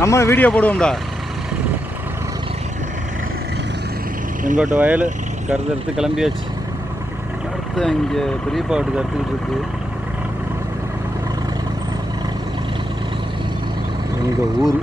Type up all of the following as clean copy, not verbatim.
நம்ம வீடியோ போடுவோம்டா. எங்கோட்ட வயல் கருது எடுத்து கிளம்பியாச்சு. அடுத்து இங்கே பெரியப்பா வீட்டுக்கு அறுத்துக்கிட்டு இருக்கு. எங்கள் ஊர்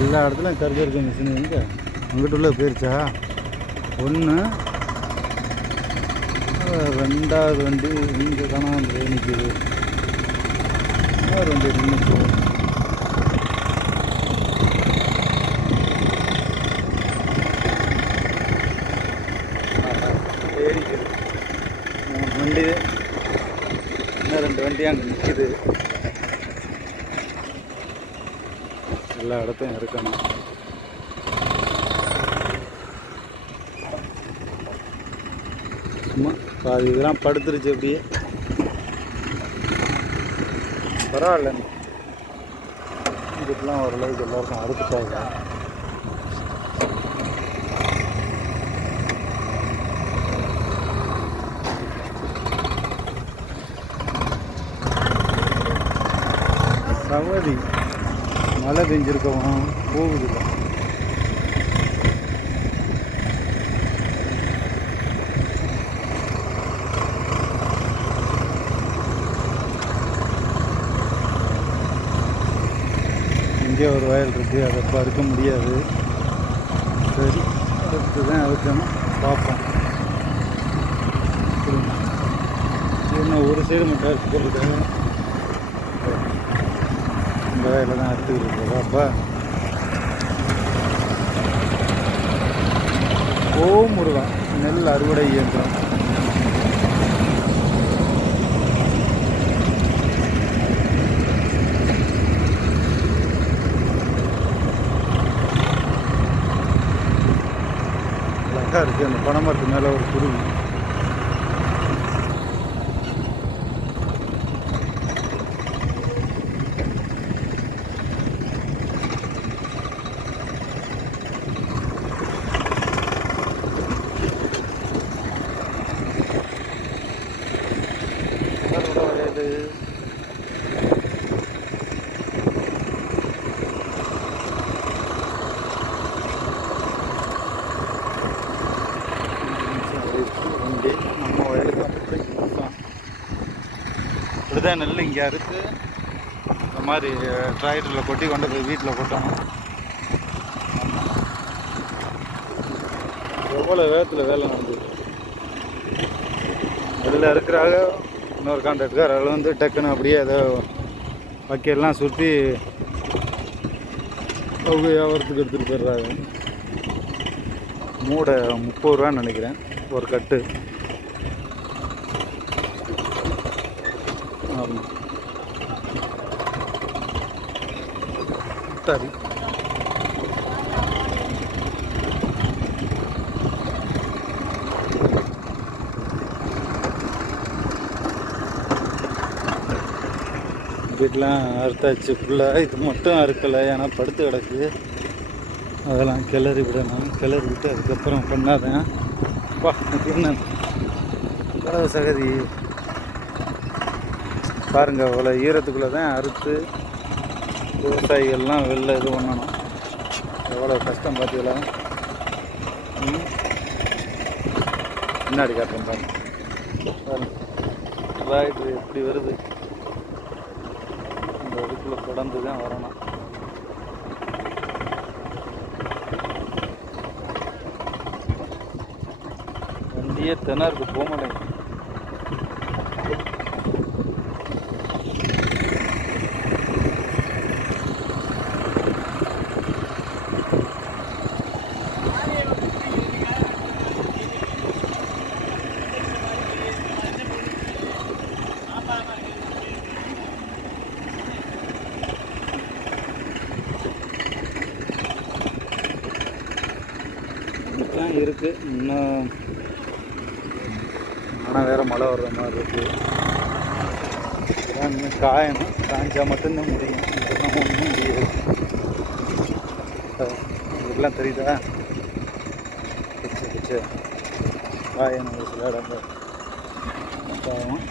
எல்லா இடத்துலையும் கருது இருக்க மிஷின். எங்கே அங்கிட்டு உள்ள போயிருச்சா? ஒன்று, ரெண்டாவது வண்டி இங்கே காணாமல் நிற்கிது. இன்னொரு வண்டி நின்றுச்சு. ஏறிக்குது 3 வண்டி, இன்னும் 2 வண்டி அங்கே நிற்கிது. எல்லா இடத்தையும் இருக்கணும். சும்மா பாதி இதெல்லாம் படுத்துருச்சு அப்படியே. பரவாயில்ல, இதுக்கெல்லாம் ஓரளவுக்கு எல்லாருக்கும் அறுத்துட்டாங்க. சவதி மழை பெஞ்சிருக்கவும் போகுது. இங்கே ஒரு வயல் இருக்குது, அதை பறிக்க முடியாது. சரி, அடுத்து தான் அறுக்கணும், பார்ப்போம். இன்னும் ஒரு சைடு மட்டும் அறுத்து போட்டுருக்காங்க. இந்த வயலில் தான் அறுத்துக்கிட்டு இருக்கா. அப்போ ஓ முருகா, நெல் அறுவடை இயந்திரம். அழகாக இருக்குது. அந்த பனைமரத்து மேலே ஒரு குருவி. நம்ம வயலுக்கு இப்படிதான் நெல் இங்கே அறுத்து இந்த மாதிரி டிராக்டரில் கொட்டி கொண்டு போய் வீட்டில் கொட்டணும். எவ்வளோ வேகத்தில் வேலை நடந்தது. அதில் இருக்கிறாங்க இன்னொரு கான்ட்ராக்டர் அதில் வந்து டக்குன்னு அப்படியே அதை வக்கையெல்லாம் சுற்றி அவங்க வியாபாரத்துக்கு எடுத்துகிட்டு போயிடுறாங்க. மூடை 30 ரூபான்னு நினைக்கிறேன் ஒரு கட்டு. ஆமாம், சரி. வீட்டெலாம் அறுத்தாச்சு ஃபுல்லாக. இது மட்டும் அறுக்கலை, ஏன்னா படுத்து கிடக்கு. அதெல்லாம் கிளறி விடணும். கிளறி விட்டு அதுக்கப்புறம் பண்ணாதான். அப்பா என்ன கடவு சகதி பாருங்கள். அவ்வளோ ஈரத்துக்குள்ளே தான் அறுத்து விவசாயிகள்லாம் வெளில இது பண்ணணும். எவ்வளோ கஷ்டம் பார்த்தீங்களா? பின்னாடி காட்டுறேன் பாருங்க. டிராக்டர் எப்படி வருது, இந்த இதுக்குள்ளே தொடர்ந்து தான் வரணும். வண்டியே திணறுக்கு போக மாட்டேங்குது. இருக்குது. இன்னும் ஆனால் வேறு மழை வர்ற மாதிரி இருக்குது. இதெல்லாம் இன்னும் காயணும். காய்ஞ்சா மட்டும்தான் முடியும். இதெல்லாம் ஒன்றும் முடியாது. இதெல்லாம் தெரியுதா? பிச்சை பிச்சை காயணும் ஒரு சில இடங்கள். பாவம்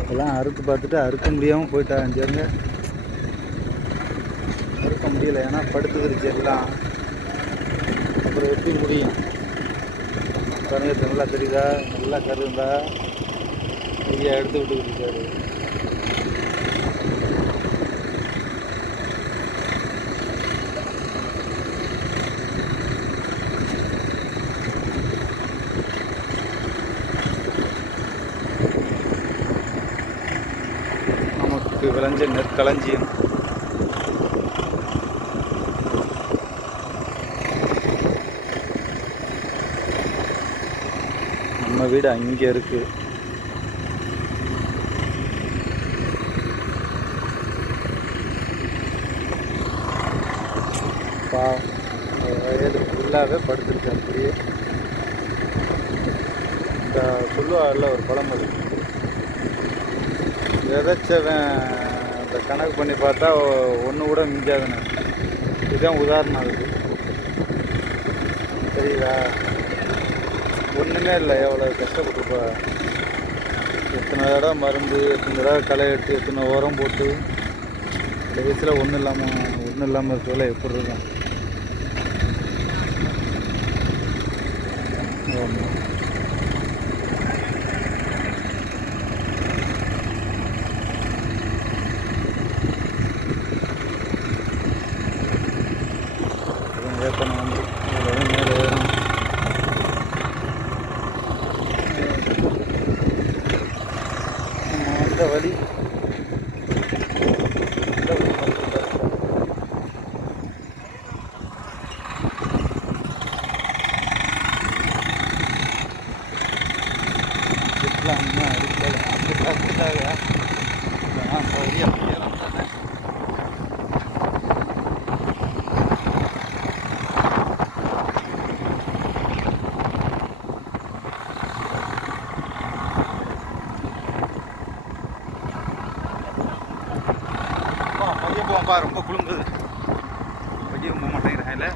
இதெல்லாம் அறுத்து பார்த்துட்டு அறுக்க முடியாமல் போயிட்டா. அஞ்சேருங்க அறுக்க முடியலை. ஏன்னா படுத்துக்கிடுச்சு எல்லாம். அப்புறம் எப்படி முடியும்? கருங்கத்தை நல்லா தெரியுதா? நல்லா கருந்தா ஐயா எடுத்து விட்டுக்கிட்டு இருக்காரு. நமக்கு விளைஞ்ச நெற்களஞ்சியம். நம்ம வீடு அங்கே இருக்குது. வயது ஃபுல்லாகவே படுத்துருக்கு அப்படியே. இந்த சொல்லுவாரில் ஒரு பழமொழி, விதைச்சவன் இந்த கணக்கு பண்ணி பார்த்தா ஒன்று கூட மிஞ்சாதுன்னு. இதுதான் உதாரணம் அதுக்கு. தெரியுதா? ஒன்றுமே இல்லை. எவ்வளோ கஷ்டப்பட்டுப்பா. எத்தனை தடவை மருந்து, எத்தனை தடவை களை எடுத்து, எத்தனை உரம் போட்டு இந்த வயசில் ஒன்றும் இல்லாமல் இருக்கிறதுல எப்படி இருக்கும்? ஆமாம். வேப்பனை வந்து மேலே ஏறும். அந்த வழி போவோம்பா. ரொம்ப குளுங்குது. பையன் போக மாட்டேங்கிறேன். இல்லை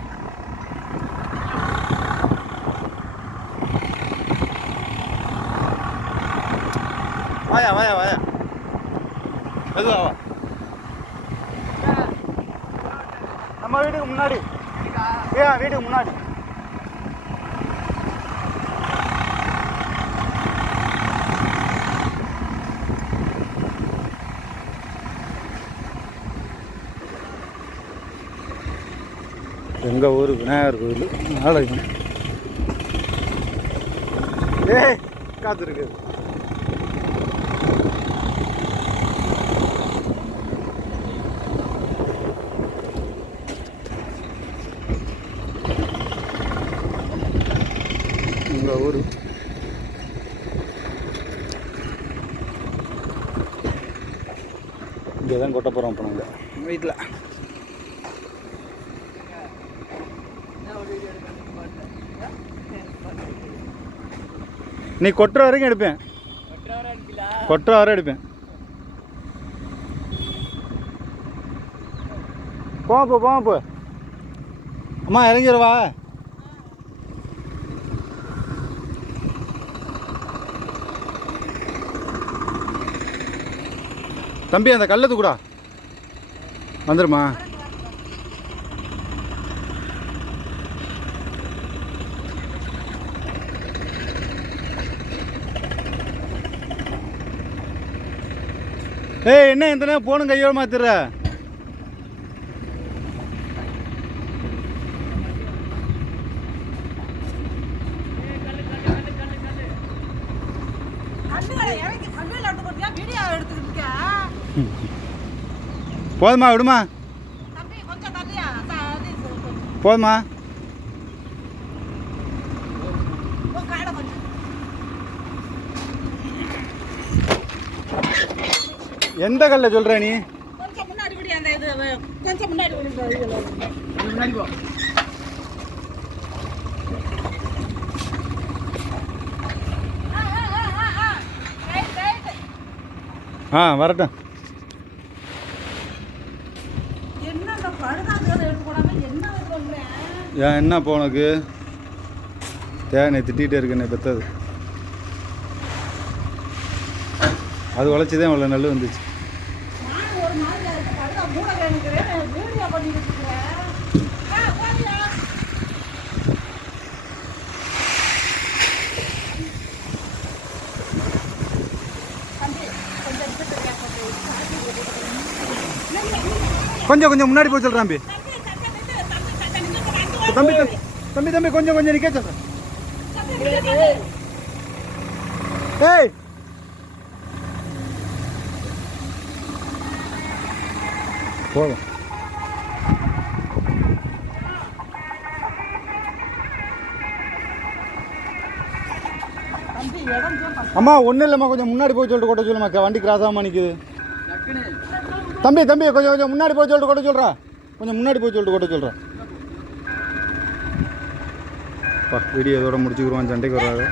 வாயா வாயா வாயா எதுவா வா. நம்ம வீட்டுக்கு முன்னாடி. வீட்டுக்கு முன்னாடி எங்கள் ஊர் விநாயகர் கோயில் நாளைக்கு. காத்திருக்கு. எங்கள் ஊர் இங்கே தான் கொட்ட போகிறோம். இப்போ நாங்கள் வீட்டில் நீ கொட்டுற வரைக்கும் எடுப்பேன். கொட்டுற வரை எடுப்பேன். போப்போ அம்மா இறங்கிடுவா. தம்பி அந்த கல்லத்து கூட வந்துருமா? ஏய் என்ன இந்த நேரம் போனும் கையோட மாத்திர. போதுமா? விடுமா? போதுமா? எந்த கல்ல சொல்ற நீ? கொஞ்சம் முன்னாடி விடு. அந்த இது கொஞ்சம் முன்னாடி விடு. முன்னாடி போ. ஆ வரட்டும். ஏன் என்ன இப்போ உனக்கு தேனை திட்டிகிட்டே இருக்கு என்னை பெற்றது. அது உழைச்சிதான் இவ்வளோ நெல் வந்துச்சு. கொஞ்சம் கொஞ்சம் முன்னாடி போய் சொல்கிறேன் தம்பி. தம்பி தம்பி கொஞ்சம் கொஞ்சம் நிற்க சொல்கிறேன். ஏய் போதும். அம்மா ஒன்றும் இல்லைம்மா, கொஞ்சம் முன்னாடி போய் சொல்லிட்டு கொட்ட சொல்லுமா, வண்டி கிராஸ் ஆகாமல் நிற்குது. தம்பி தம்பி கொஞ்சம் கொஞ்சம் முன்னாடி போய் சொல்லிட்டு கொட்ட சொல்கிறா, கொஞ்சம் முன்னாடி போய் சொல்லிட்டு கொட்ட சொல்கிறேன். வீடியோ இதோட முடிச்சுக்கிடுவான், சண்டைக்கு வராது.